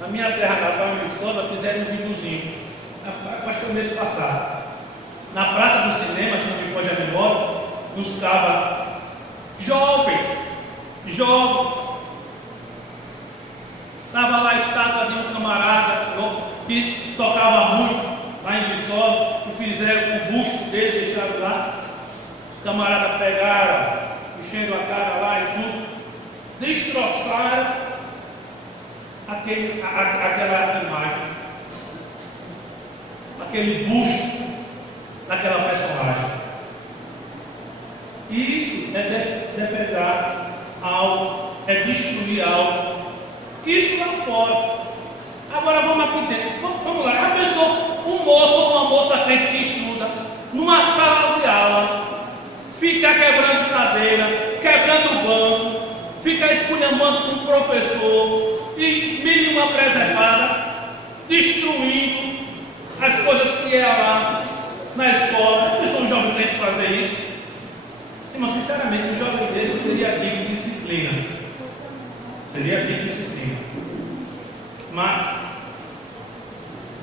Na minha terra natal, em Viçosa, fizeram um videozinho. Acho que foi mês passado. Na Praça do Cinema, se não me foge a memória, uns cabas jovens. Estava lá a estátua de um camarada que tocava muito lá em Viçosa, e fizeram o busto dele, deixaram lá. Os camaradas pegaram, enchendo a cara lá e tudo, destroçaram aquela imagem, aquele busto daquela personagem. Isso é depredar algo, é destruir algo. Isso lá fora. Agora vamos aqui dentro. Vamos lá. Já pensou um moço ou uma moça crente que estuda numa sala de aula, fica quebrando cadeira, quebrando banco, fica esculhambando com o professor e mínima preservada, destruindo as coisas que é lá na escola? Já pensou um jovem crente fazer isso? Irmão, sinceramente, um jovem desse seria digno de disciplina. Seria digno de disciplina. Mas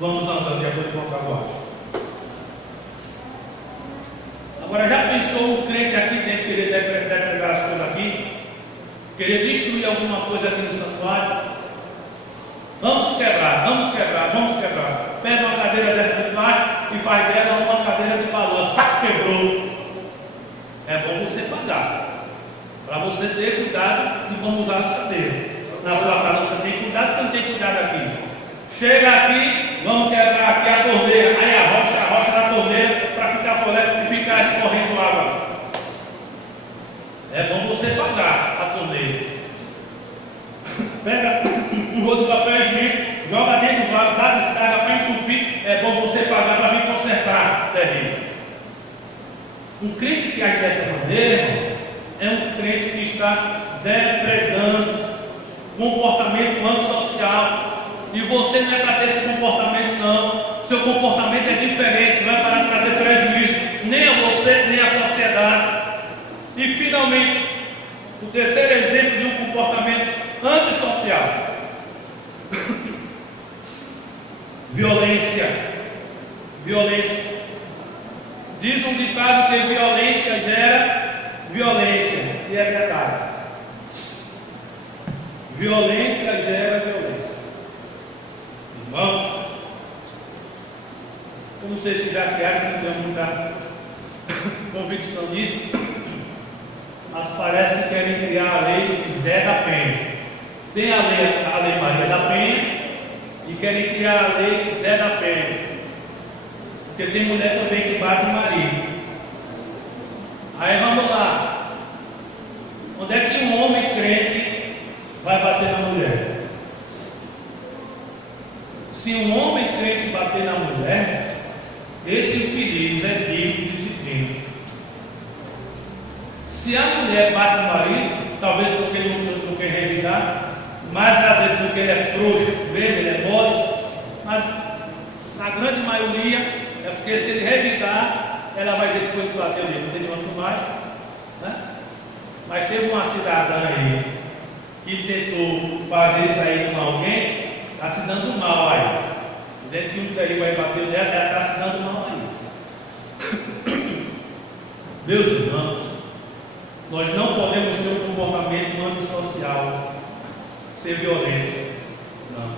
vamos andando de acordo com a carruagem. Agora, já pensou o crente aqui dentro querer depredar as coisas aqui? Querer destruir alguma coisa aqui no santuário? Vamos quebrar. Pega uma cadeira dessa de plástico e faz dela uma cadeira de balanço. Quebrou. É bom você pagar, para você ter cuidado de como usar as cadeiras. Na sua casa você tem cuidado, quem tem cuidado aqui? Chega aqui, vamos quebrar aqui a torneira, aí a rocha na torneira para ficar folhando e ficar escorrendo água. É bom você pagar a torneira. Pega um rolo de papel higiênico, joga dentro do vaso, dá descarga para entupir que age dessa maneira, irmão, é um crente que está depredando comportamento antissocial. E você não é para ter esse comportamento, não. Seu comportamento é diferente, não vai para trazer prejuízo nem a você, nem à sociedade. E finalmente, o terceiro exemplo de um comportamento antissocial: violência. Violência. Diz um ditado que violência gera violência, e é verdade. Violência gera violência. Irmãos, eu não sei se já criaram, não tenho muita convicção nisso, mas parece que querem criar a lei de Zé da Penha. Tem a lei Maria da Penha e querem criar a lei Zé da Penha. Porque tem mulher também que bate no marido. Aí vamos lá. Onde é que um homem crente vai bater na mulher? Se um homem crente bater na mulher, esse infeliz é digno de disciplina. Se a mulher bate no marido, talvez porque não quer revidar, mas às vezes porque ele é frouxo, ele é mole, mas na grande maioria é porque se ele revidar, ela vai dizer que foi que bateu nele, não tem nenhuma filmagem, né? Mas teve uma cidadã aí que tentou fazer isso aí com alguém, está se dando mal aí. Dizendo que um daí vai bater nela, ela está se dando mal aí. Meus irmãos, nós não podemos ter um comportamento antissocial, ser violento. Não.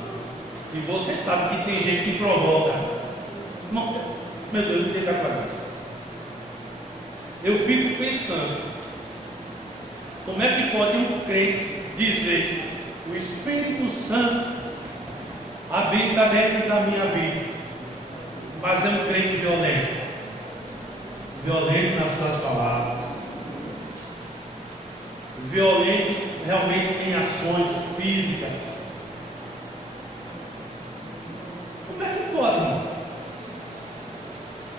E você sabe que tem gente que provoca. Meu Deus, não tem cabeça. Eu fico pensando, como é que pode um crente dizer: o Espírito Santo habita dentro da minha vida, mas é um crente violento, violento nas suas palavras, violento realmente em ações físicas? Como é que pode, irmão?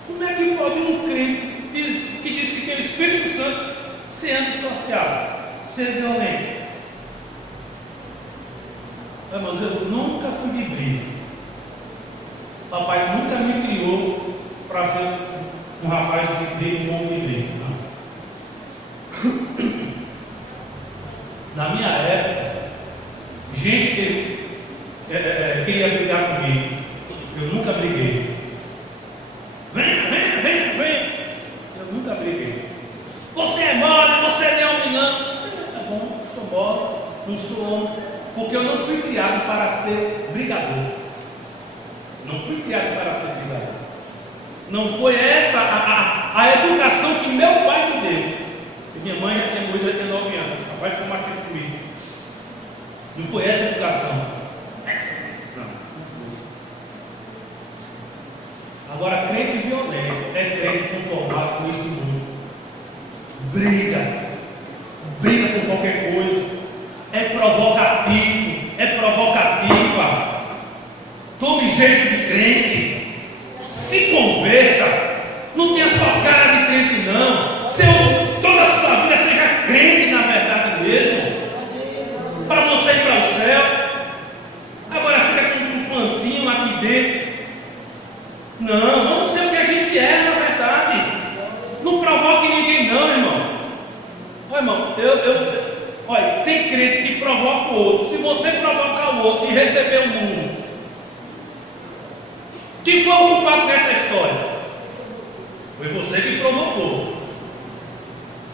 Como é que pode um crente que diz que tem o Espírito Santo ser antissocial, ser violento? Irmãos, eu nunca fui de briga. Papai nunca me criou para ser um rapaz de briga, um homem de briga. Na minha época, gente que queria brigar comigo. Eu nunca briguei. Vem. Eu nunca briguei. Você é mole, você é homem, não. Tá bom, sou mole, não sou homem. Porque eu não fui criado para ser brigador. Não fui criado para ser brigador. Não foi essa a educação que meu pai me deu. E minha mãe já tem 89 anos. O rapaz ficou mais tempo comigo. Não foi essa a educação. Não foi. Agora, crente violento é crente conformado com este mundo. Briga com qualquer coisa. É provocativo, é provocativa. Tome jeito de crente. Se converta. Não tenha só cara de crente, não. Toda a sua vida seja crente, na verdade mesmo. Para você ir para o céu. Agora fica com um plantinho aqui dentro. Não, vamos ser o que a gente é, na verdade. Não provoque ninguém, não, irmão. Olha, irmão, olha, tem crente que provoca o outro. Se você provocar o outro e receber o mundo, quem foi o culpado nessa história? Foi você que provocou.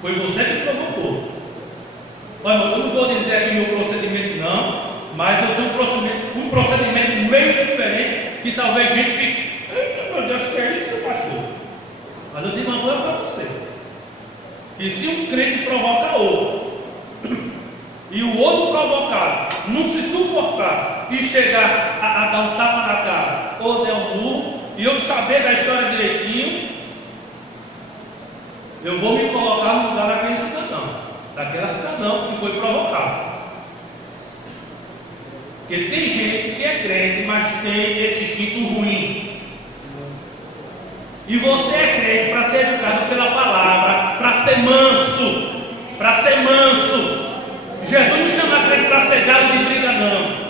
Foi você que provocou. Olha, irmão, eu não vou dizer aqui meu procedimento, não, mas eu tenho um procedimento meio diferente, que talvez a gente fique: eita, meu Deus, que é isso, pastor? Mas eu tenho uma coisa para você: que se um crente provoca outro, e o outro provocado não se suportar e chegar a dar um tapa na cara ou der um murro, e eu saber da história direitinho, eu vou me colocar no lugar daquele cidadão, daquela cidadã que foi provocado. Porque tem gente que é crente, mas tem esse instinto ruim. E você é crente para ser educado pela palavra, para ser manso. Para ser manso. Jesus não chama crente para ser galo de briga, não.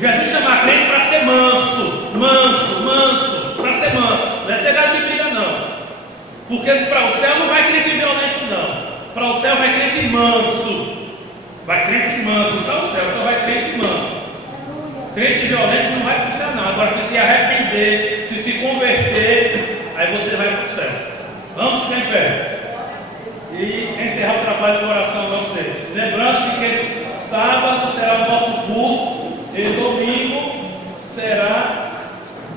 Jesus chama crente para ser manso. Manso. Para ser manso. Não é ser galo de briga, não. Porque para o céu não vai crente violento, não. Para o céu vai crente manso. Vai crente manso. Para o céu só vai crente manso. Crente violento não vai para o céu, não. Agora, se arrepender, se converter, aí você vai para o céu. Vamos ficar em pé. E encerrar o trabalho do coração do nosso Deus. Lembrando que sábado será o nosso culto. E domingo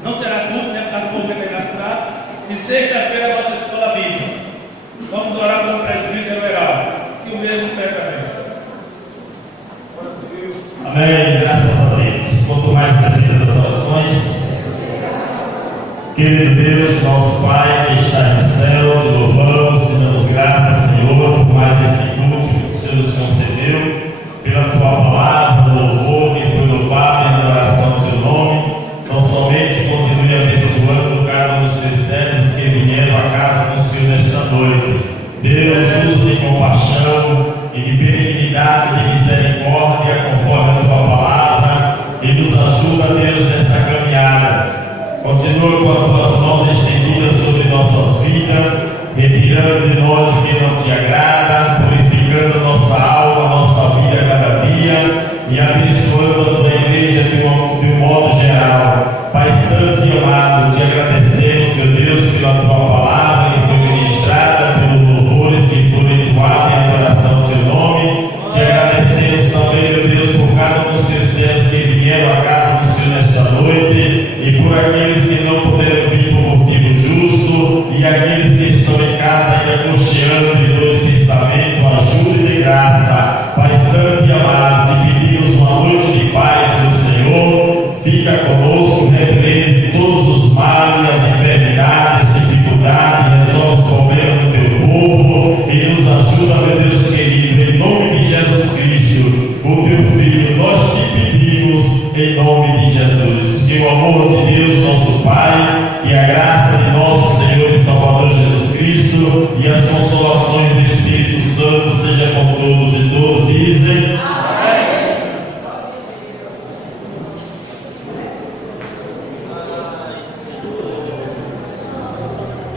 não terá culto, né? Para o povo registrado. E sexta-feira a nossa escola bíblica. Vamos orar com o presbítero Heraldo. E o mesmo pega a gente. Amém, graças a Deus. Quanto mais aceita das orações, querido Deus, nosso Pai que está nos céus, louvamos e damos graças, Senhor, por mais esse culto que o Senhor nos concedeu, pela tua palavra, pelo louvor que foi louvado em adoração ao teu nome. Não somente continue abençoando cada um dos teus servos que vieram à casa do Senhor nesta noite. Deus, usa de compaixão e de benignidade, de misericórdia, conforme a tua palavra, e nos ajuda, Deus, nessa caminhada. Continua com as tuas mãos estendidas sobre nossas vidas, retirando de nós o que não te agrada, purificando a nossa alma, a nossa vida a cada dia, e abençoando a tua igreja de um modo geral. Pai Santo e amado, te agradecemos, meu Deus, pela tua palavra que foi ministrada, pelos louvores que foram entoados em adoração ao teu nome. Te agradecemos também, meu Deus, por cada um dos teus servos que vieram à casa do Senhor nesta noite, e por aqueles que não puderam vir por motivo justo, e aqueles que estão em casa ainda cocheando de dois pensamentos, ajuda e de graça. Pai Santo e amado, te pedimos uma noite de paz do Senhor. Fica conosco, repreende todos os males, as enfermidades, dificuldades, resolve os problemas do teu povo e nos ajuda, meu Deus querido, em nome de Jesus Cristo, o teu Filho. Nós te pedimos em nome de Jesus. Que o amor de Deus, nosso Pai, que a graça de nosso Senhor e Salvador Jesus Cristo e as consolações do Espírito Santo seja com